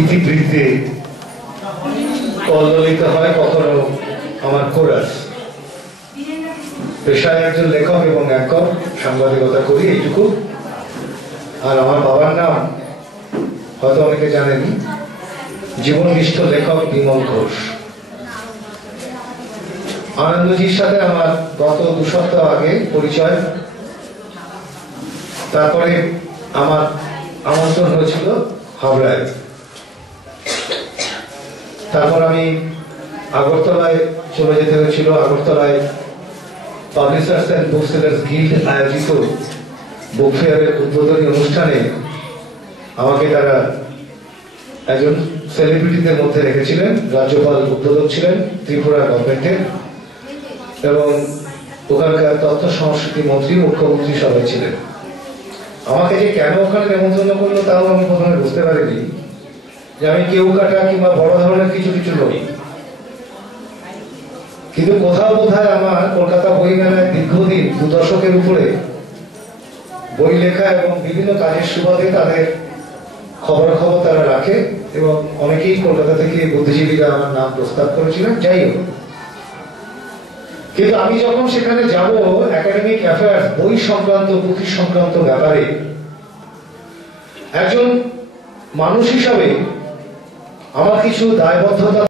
ইতিবৃত্তে কল্লোলিত হয়, কখনো আমার কোরাস। পেশায় একজন লেখক এবং একক, সাংবাদিকতা করি এইটুকু। আর আমার বাবার নাম হয়তো অনেকে জানেনি, জীবননিষ্ঠ লেখক বিমল ঘোষ। আনন্দজির সাথে আমার গত 2 সপ্তাহ আগে পরিচয়। তারপরে আমার আমন্ত্রণ হয়েছিল হাওড়ায়। তারপর আমি আগরতলায় চলে যেতে হয়েছিল। আগরতলায় publishers and book sellers guild আয়োজিত বুক ফেয়ারের উদ্বোধনী অনুষ্ঠানে আমাকে তারা একজন সেলিব্রিটিদের মধ্যে রেখেছিলেন। রাজ্যপাল উদ্বোধক ছিলেন ত্রিপুরা গভর্নমেন্টের, এবং ওখানকার তথ্য সংস্কৃতি মন্ত্রী, মুখ্যমন্ত্রী সবাই ছিলেন। আমাকে যে কেন ওখানে নেমন্তন্ন করলো তাও আমি প্রথমে বুঝতে পারিনি, যে আমি কেউ কাটা কিংবা বড় ধরনের কিছু নই। কিন্তু কোথাও বোধহয় আমার কলকাতা বই মেলায় দীর্ঘদিন 2 দশকের উপরে বই লেখা এবং বিভিন্ন কাজের সুবাদে তাদের খবর তারা রাখে, এবং অনেকেই কলকাতা থেকে বুদ্ধিজীবীরা আমার নাম প্রস্তাব করেছিলেন। যাই হোক, কিন্তু আমি যখন সেখানে যাব একাডেমিক অ্যাফেয়ার্স, বই সংক্রান্ত, পুঁথি সংক্রান্ত ব্যাপারে, একজন মানুষ হিসাবে আমার কিছু দায়বদ্ধতা